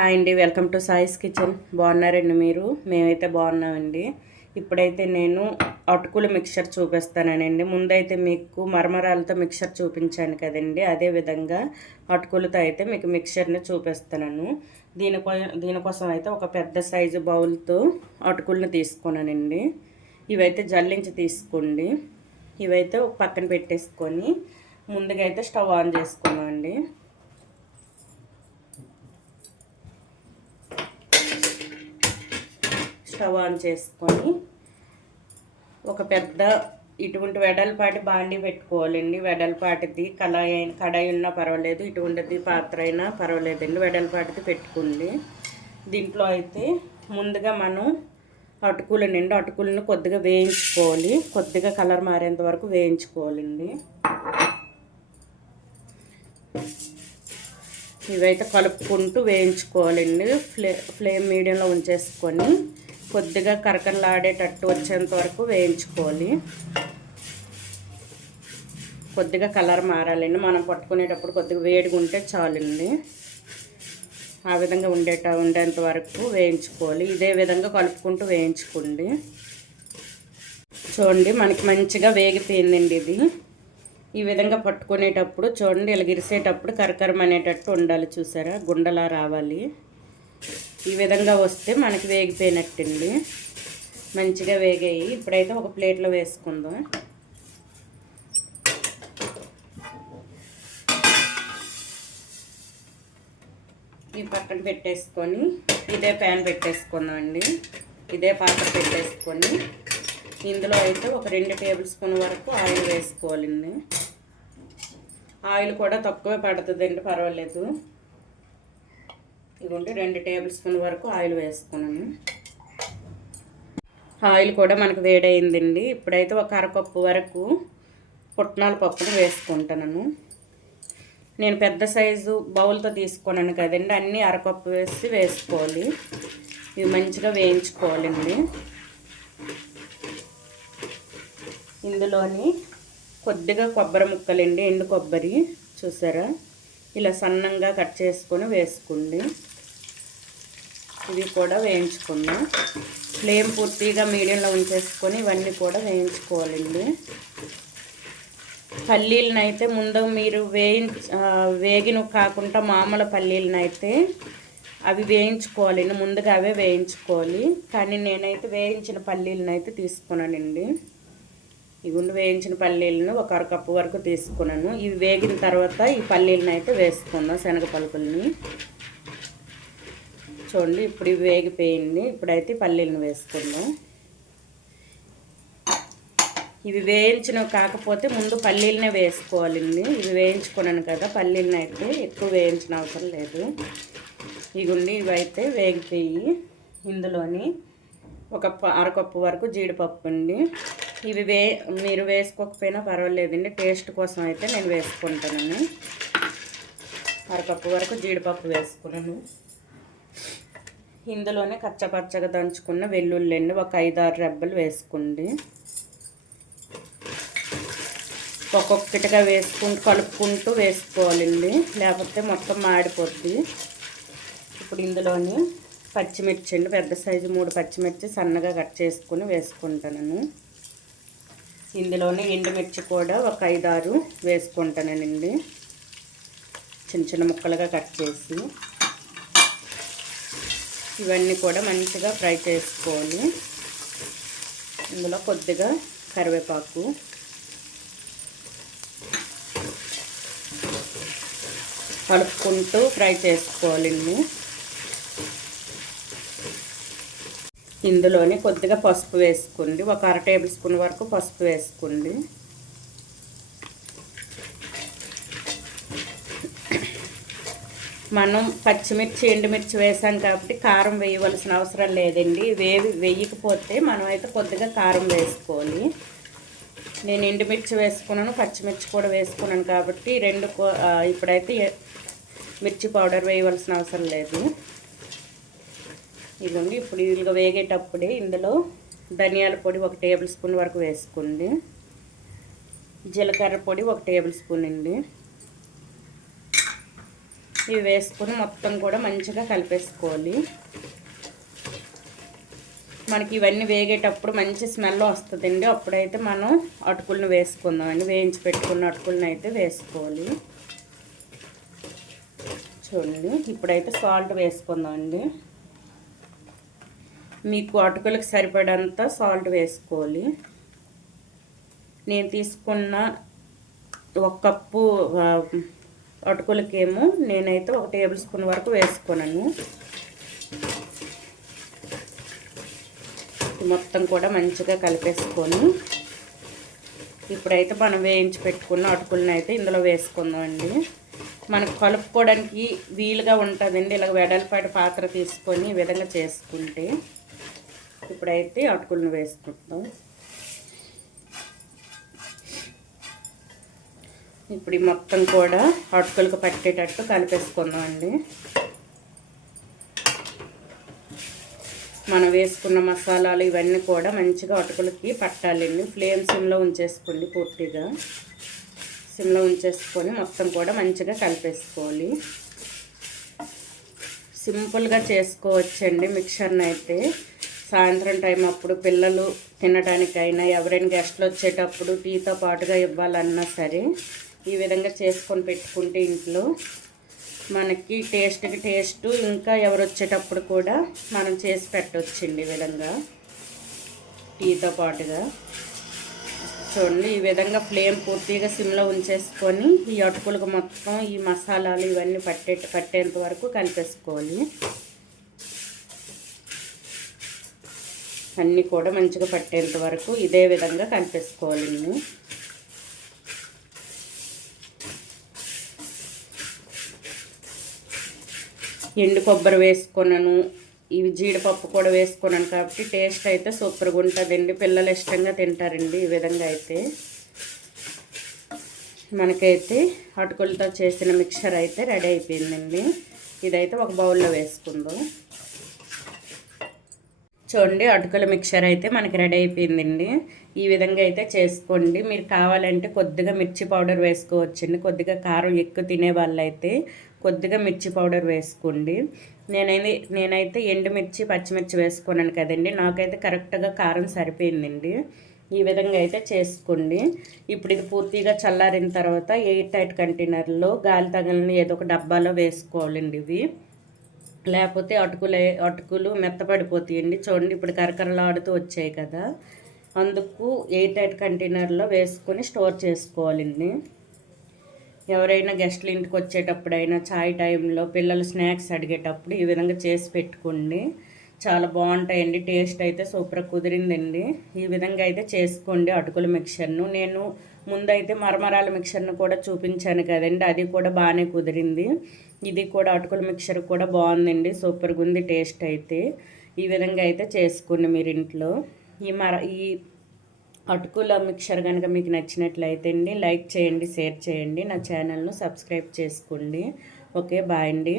Hi అండి, welcome to సాయిస్ kitchen. బాగున్నారండి మీరు? మేమైతే బాగున్నామండి. ఇప్పుడైతే నేను అటుకుల మిక్చర్ చూపిస్తానండి. ముందైతే మీకు మరమరాలతో మిక్చర్ చూపించాను కదండి, అదేవిధంగా అటుకులతో అయితే మీకు మిక్చర్ని చూపిస్తున్నాను. దీనికోసం అయితే ఒక పెద్ద సైజు బౌల్తో అటుకులను తీసుకున్నానండి. ఇవైతే జల్లించి తీసుకోండి. ఇవైతే ఒక పక్కన పెట్టేసుకొని ముందుగా అయితే స్టవ్ ఆన్ చేసుకున్నామండి. స్టవ్ ఆన్ చేసుకొని ఒక పెద్ద ఇటువంటి వెడల్పాటి బాండి పెట్టుకోవాలండి. వెడల్పాటిది కడాయి ఉన్నా పర్వాలేదు, ఇటువంటిది పాత్ర అయినా పర్వాలేదండి, వెడల్పాటిది పెట్టుకోండి. దీంట్లో అయితే ముందుగా మనం అటుకులను కొద్దిగా వేయించుకోవాలి. కొద్దిగా కలర్ మారేంత వరకు వేయించుకోవాలండి. ఇవైతే కలుపుకుంటూ వేయించుకోవాలండి. ఫ్లేమ్ మీడియంలో ఉంచేసుకొని కొద్దిగా కరకరలాడేటట్టు వచ్చేంత వరకు వేయించుకోవాలి. కొద్దిగా కలర్ మారాలండి. మనం పట్టుకునేటప్పుడు కొద్దిగా వేడిగా ఉంటే చాలండి. ఆ విధంగా ఉండేంత వరకు వేయించుకోవాలి. ఇదే విధంగా కలుపుకుంటూ వేయించుకోండి. చూడండి, మనకి మంచిగా వేగిపోయిందండి. ఇది ఈ విధంగా పట్టుకునేటప్పుడు చూడండి, ఇలా గిరిసేటప్పుడు కరకరమనేటట్టు ఉండాలి. చూసారా, గుండలా రావాలి. ఈ విధంగా వస్తే మనకి వేగిపోయినట్టండి. మంచిగా వేగాయి. ఇప్పుడైతే ఒక ప్లేట్లో వేసుకుందాం. ఈ పక్కన పెట్టేసుకొని ఇదే ప్యాన్ పెట్టేసుకుందాం అండి. ఇదే పాత్ర పెట్టేసుకొని ఇందులో అయితే ఒక 2 టేబుల్ స్పూన్ వరకు ఆయిల్ వేసుకోవాలండి. ఆయిల్ కూడా తక్కువే పడుతుందండి, పర్వాలేదు. ఇదిగోండి, 2 టేబుల్ స్పూన్ వరకు ఆయిల్ వేసుకున్నాను. ఆయిల్ కూడా మనకు వేడైందండి. ఇప్పుడైతే ఒక అరకప్పు వరకు పుట్నాల పప్పును వేసుకుంటున్నాను. నేను పెద్ద సైజు బౌల్తో తీసుకున్నాను కదండి, అన్నీ అరకప్పు వేసుకోవాలి. ఇవి మంచిగా వేయించుకోవాలండి. ఇందులోని కొద్దిగా కొబ్బరి ముక్కలండి, ఎండు కొబ్బరి చూసారా, ఇలా సన్నంగా కట్ చేసుకొని వేసుకోండి. ఇవి కూడా వేయించుకుందాం. ఫ్లేమ్ పూర్తిగా మీడియంలో ఉంచేసుకొని ఇవన్నీ కూడా వేయించుకోవాలండి. పల్లీలను అయితే ముందు మీరు వేగిన కాకుండా మామూలు పల్లీలను అయితే అవి వేయించుకోవాలండి. ముందుగా అవే వేయించుకోవాలి. కానీ నేనైతే వేయించిన పల్లీలను అయితే తీసుకున్నానండి. ఇగుండి వేయించిన పల్లీలను ఒక అరకప్పు వరకు తీసుకున్నాను. ఇవి వేగిన తర్వాత ఈ పల్లీలను అయితే వేసుకుందాం, శనగ పలుకుల్ని. చూడండి, ఇప్పుడు ఇవి వేగిపోయింది. ఇప్పుడైతే పల్లీలను వేసుకుందాం. ఇవి వేయించినవి కాకపోతే ముందు పల్లీలనే వేసుకోవాలండి. ఇవి వేయించుకున్నాను కదా, పల్లీలను అయితే ఎక్కువ వేయించిన అవసరం లేదు. ఇగుండి ఇవైతే వేగిపోయి ఇందులోని ఒక అరకప్పు వరకు జీడిపప్పు అండి. ఇవి మీరు వేసుకోకపోయినా పర్వాలేదండి, టేస్ట్ కోసం అయితే నేను వేసుకుంటాను. అరకప్పు వరకు జీడిపప్పు వేసుకున్నాను. ఇందులోనే కచ్చపచ్చగా దంచుకున్న వెల్లుల్లి అండి, ఒక 5-6 రెబ్బలు వేసుకోండి. ఒక్కొక్కటిగా కలుపుకుంటూ వేసుకోవాలండి, లేకపోతే మొత్తం మాడిపోద్ది. ఇప్పుడు ఇందులోని పచ్చిమిర్చి అండి, పెద్ద సైజు 3 పచ్చిమిర్చి సన్నగా కట్ చేసుకుని వేసుకుంటాను. ఇందులోనే ఎండుమిర్చి కూడా ఒక 5-6 వేసుకుంటానండి, చిన్న చిన్న ముక్కలుగా కట్ చేసి. ఇవన్నీ కూడా మంచిగా ఫ్రై చేసుకోవాలి. ఇందులో కొద్దిగా కరివేపాకు, కలుపుకుంటూ ఫ్రై చేసుకోవాలండి. ఇందులోనే కొద్దిగా పసుపు వేసుకోండి, ఒక 1/2 టేబుల్ స్పూన్ వరకు పసుపు వేసుకోండి. మనం పచ్చిమిర్చి ఎండుమిర్చి వేసాం కాబట్టి కారం వేయవలసిన అవసరం లేదండి. వేయకపోతే మనం అయితే కొద్దిగా కారం వేసుకోవాలి. నేను ఎండుమిర్చి వేసుకున్నాను, పచ్చిమిర్చి కూడా వేసుకున్నాను కాబట్టి ఇప్పుడైతే మిర్చి పౌడర్ వేయవలసిన అవసరం లేదు. ఇదిగోండి, ఇప్పుడు ఇదిగా వేగేటప్పుడే ఇందులో ధనియాల పొడి 1 టేబుల్ స్పూన్ వరకు వేసుకోండి. జీలకర్ర పొడి 1 టేబుల్ స్పూన్ అండి. ఇవి వేసుకొని మొత్తం కూడా మంచిగా కలిపేసుకోవాలి. మనకి ఇవన్నీ వేగేటప్పుడు మంచి స్మెల్ వస్తుందండి. అప్పుడైతే మనం అటుకులను వేసుకుందామండి. వేయించి పెట్టుకున్న అటుకులను అయితే వేసుకోవాలి. చూడండి, ఇప్పుడైతే సాల్ట్ వేసుకుందామండి. మీకు అటుకులకు సరిపడంత సాల్ట్ వేసుకోవాలి. నేను తీసుకున్న 1 కప్పు అటుకులకేమో నేనైతే 1 టేబుల్ స్పూన్ వరకు వేసుకున్నాను. మొత్తం కూడా మంచిగా కలిపేసుకొని ఇప్పుడైతే మనం వేయించి పెట్టుకున్న అటుకులను అయితే ఇందులో వేసుకుందామండి. మనకు కలుపుకోవడానికి వీలుగా ఉంటుందండి. ఇలా వెడల్పాటి పాత్ర తీసుకొని ఈ విధంగా చేసుకుంటే. ఇప్పుడైతే అటుకులను వేసుకుంటాం. ఇప్పుడు ఈ మొత్తం కూడా అటుకులకు పట్టేటట్టు కలిపేసుకుందామండి. మనం వేసుకున్న మసాలాలు ఇవన్నీ కూడా మంచిగా అటుకులకి పట్టాలండి. ఫ్లేమ్ సిమ్లో ఉంచేసుకోండి. పూర్తిగా సిమ్లో ఉంచేసుకొని మొత్తం కూడా మంచిగా కలిపేసుకోవాలి. సింపుల్గా చేసుకోవచ్చండి మిక్చర్ని అయితే. సాయంత్రం టైం అప్పుడు పిల్లలు తినడానికైనా, ఎవరైనా గెస్ట్లు వచ్చేటప్పుడు టీతో పాటుగా ఇవ్వాలన్నా సరే ఈ విధంగా చేసుకొని పెట్టుకుంటే ఇంట్లో మనకి టేస్ట్ ఇంకా ఎవరు వచ్చేటప్పుడు కూడా మనం చేసి పెట్టవచ్చండి. ఈ విధంగా టీతో పాటుగా చూడండి. ఈ విధంగా ఫ్లేమ్ పూర్తిగా సిమ్లో ఉంచేసుకొని ఈ అటుకులకు మొత్తం ఈ మసాలాలు ఇవన్నీ పట్టేంత వరకు కలిపేసుకోవాలి. అన్నీ కూడా మంచిగా పట్టేంత వరకు ఇదే విధంగా కలిపేసుకోవాలి. ఎండు కొబ్బరి వేసుకున్నాను, ఇవి జీడిపప్పు కూడా వేసుకున్నాను కాబట్టి టేస్ట్ అయితే సూపర్గా ఉంటుందండి. పిల్లలు ఇష్టంగా తింటారండి. ఈ విధంగా అయితే మనకైతే అటుకులతో చేసిన మిక్చర్ అయితే రెడీ అయిపోయిందండి. ఇదైతే ఒక బౌల్లో వేసుకుందాం. చూడండి, అటుకుల మిక్చర్ అయితే మనకి రెడీ అయిపోయిందండి. ఈ విధంగా అయితే చేసుకోండి. మీరు కావాలంటే కొద్దిగా మిర్చి పౌడర్ వేసుకోవచ్చండి. కొద్దిగా కారం ఎక్కువ తినే వాళ్ళైతే కొద్దిగా మిర్చి పౌడర్ వేసుకోండి. నేనైతే ఎండుమిర్చి పచ్చిమిర్చి వేసుకున్నాను కదండి. నాకైతే కరెక్ట్గా కారం సరిపోయిందండి. ఈ విధంగా అయితే చేసుకోండి. ఇప్పుడు ఇది పూర్తిగా చల్లారిన తర్వాత ఎయిర్ టైట్ కంటైనర్లో గాలి తగలని ఏదో ఒక డబ్బాలో వేసుకోవాలండి. ఇవి లేకపోతే అటుకులు మెత్తపడిపోతాయండి. చూడండి, ఇప్పుడు కరకరలాడుతూ వచ్చాయి కదా, అందుకు ఎయిర్ టైట్ కంటైనర్లో వేసుకొని స్టోర్ చేసుకోవాలండి. ఎవరైనా గెస్ట్లు ఇంటికి వచ్చేటప్పుడైనా చాయ్ టైంలో పిల్లలు స్నాక్స్ అడిగేటప్పుడు ఈ విధంగా చేసి పెట్టుకోండి. చాలా బాగుంటాయండి. టేస్ట్ అయితే సూపర్ కుదిరిందండి. ఈ విధంగా అయితే చేసుకోండి అటుకుల మిక్చర్ను. నేను ముందైతే మరమరాల మిక్చర్ను కూడా చూపించాను కదండి, అది కూడా బాగానే కుదిరింది. ఇది కూడా అటుకుల మిక్చర్ కూడా బాగుందండి. సూపర్గా ఉంది టేస్ట్ అయితే. ఈ విధంగా అయితే చేసుకోండి మీరు ఇంట్లో. ఈ అటుకుల మిక్చర్ కనుక మీకు నచ్చినట్లయితే అండి లైక్ చేయండి, షేర్ చేయండి, నా ఛానల్ను సబ్స్క్రైబ్ చేసుకోండి. ఓకే, బాయ్ అండి.